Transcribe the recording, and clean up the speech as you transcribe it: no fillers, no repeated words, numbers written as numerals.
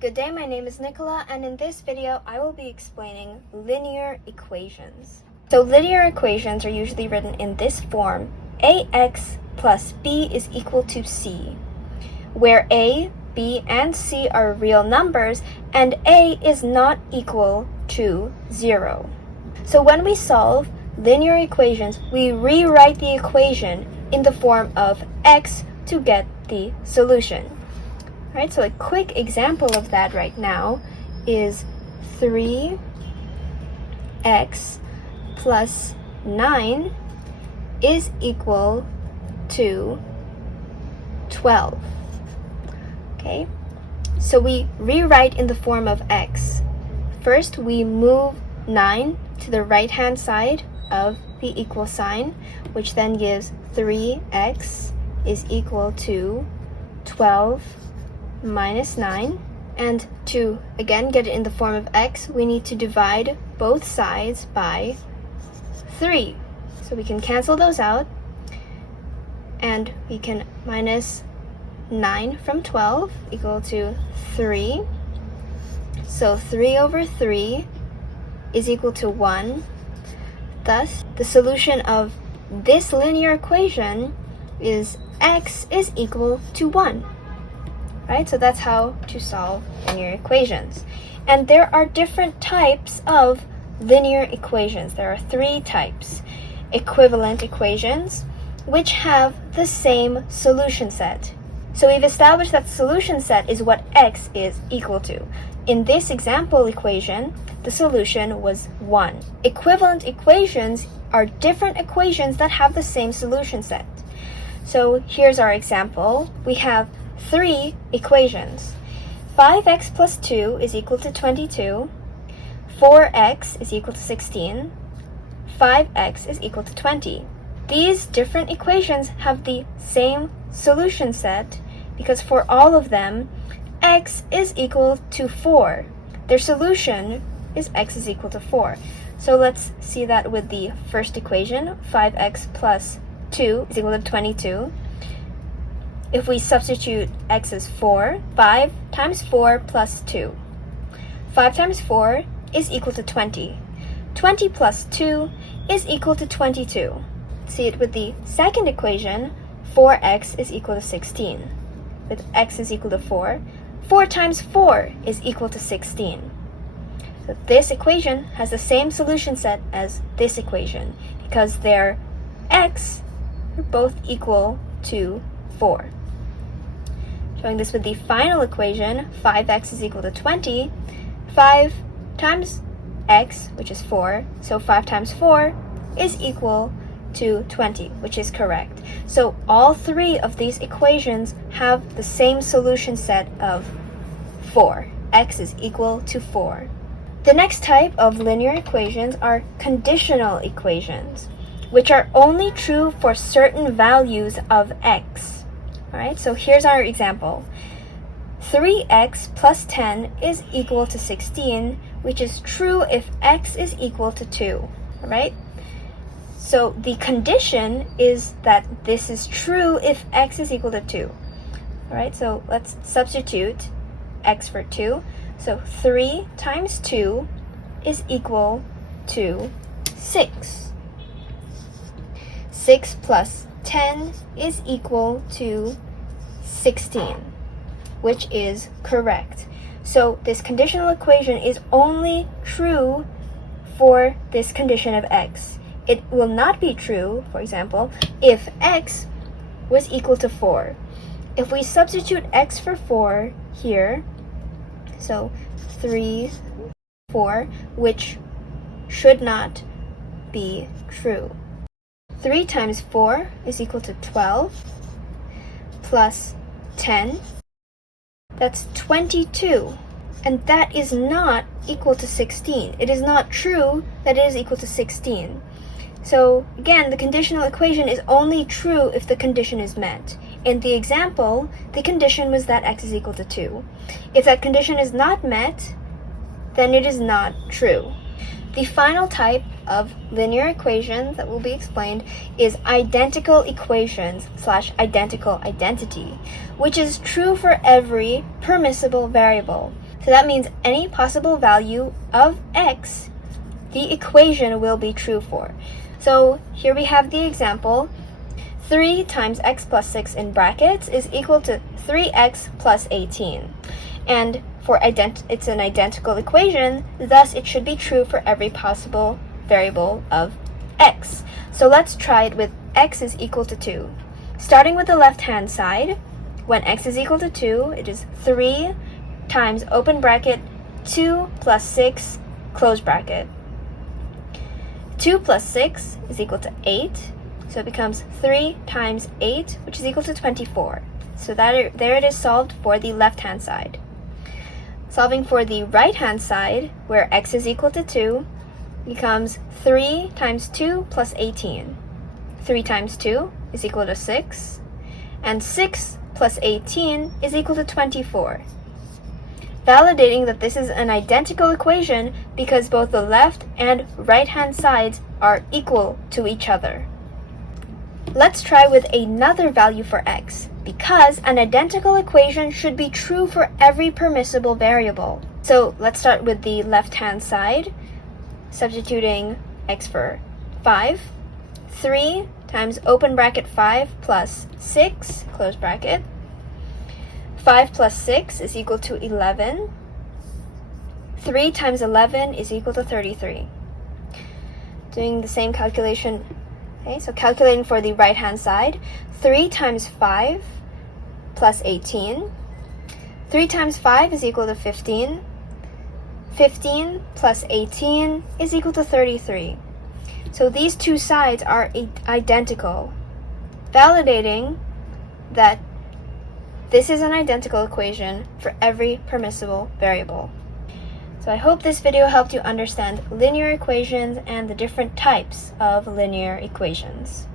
Good day, my name is Nicola, and in this video I will be explaining linear equations. So linear equations are usually written in this form: ax plus b is equal to c, where a, b, and c are real numbers and a is not equal to 0. So when we solve linear equations, we rewrite the equation in the form of x to get the solution. Right, so a quick example of that right now is 3x plus 9 is equal to 12. Okay, so we rewrite in the form of x. First, we move 9 to the right-hand side of the equal sign, which then gives 3x is equal to 12 minus 9, and to again get it in the form of x, we need to divide both sides by 3. So we can cancel those out, and we can minus 9 from 12 equal to 3. So 3 over 3 is equal to 1. Thus, the solution of this linear equation is x is equal to 1. Right, so that's how to solve linear equations. And there are different types of linear equations. There are 3 types. Equivalent equations, which have the same solution set. So we've established that the solution set is what x is equal to. In this example equation, the solution was 1. Equivalent equations are different equations that have the same solution set. So here's our example. We have 3 equations. 5x plus 2 is equal to 22. 4x is equal to 16. 5x is equal to 20. These different equations have the same solution set because for all of them, x is equal to 4. Their solution is x is equal to 4. So let's see that with the first equation. 5x plus 2 is equal to 22. If we substitute x as 4, 5 times 4 plus 2. 5 times 4 is equal to 20. 20 plus 2 is equal to 22. See it with the second equation, 4x is equal to 16. With x is equal to 4, 4 times 4 is equal to 16. So this equation has the same solution set as this equation because their x are both equal to 4. Showing this with the final equation, 5x is equal to 20. 5 times x, which is 4, so 5 times 4 is equal to 20, which is correct. So all 3 of these equations have the same solution set of 4. X is equal to 4. The next type of linear equations are conditional equations, which are only true for certain values of x. Alright, so here's our example. 3x plus 10 is equal to 16, which is true if x is equal to 2. Alright? So the condition is that this is true if x is equal to 2. Alright, so let's substitute x for 2. So 3 times 2 is equal to 6. 6 plus 10 is equal to 16, which is correct. So this conditional equation is only true for this condition of x. It will not be true, for example, if x was equal to 4. If we substitute x for 4 here, so 3, 4, which should not be true. 3 times 4 is equal to 12, plus 10, that's 22. And that is not equal to 16. It is not true that it is equal to 16. So again, the conditional equation is only true if the condition is met. In the example, the condition was that x is equal to 2. If that condition is not met, then it is not true. The final type of linear equations that will be explained is identical equations / identical identity, which is true for every permissible variable. So that means any possible value of x, the equation will be true for. So here we have the example. 3 times x plus 6 in brackets is equal to 3x plus 18. And it's an identical equation, thus it should be true for every possible variable of x. So let's try it with x is equal to 2. Starting with the left-hand side, when x is equal to 2, it is 3 times open bracket 2 plus 6 close bracket. 2 plus 6 is equal to 8, so it becomes 3 times 8, which is equal to 24. So there it is solved for the left-hand side. Solving for the right-hand side, where x is equal to 2, becomes 3 times 2 plus 18. 3 times 2 is equal to 6, and 6 plus 18 is equal to 24. Validating that this is an identical equation because both the left and right-hand sides are equal to each other. Let's try with another value for x, because an identical equation should be true for every permissible variable. So let's start with the left-hand side, substituting x for 5. 3 times open bracket 5 plus 6, close bracket. 5 plus 6 is equal to 11. 3 times 11 is equal to 33. Doing the same calculation, okay, so calculating for the right-hand side, 3 times 5 plus 18. 3 times 5 is equal to 15. 15 plus 18 is equal to 33. So these two sides are identical, validating that this is an identical equation for every permissible variable. So I hope this video helped you understand linear equations and the different types of linear equations.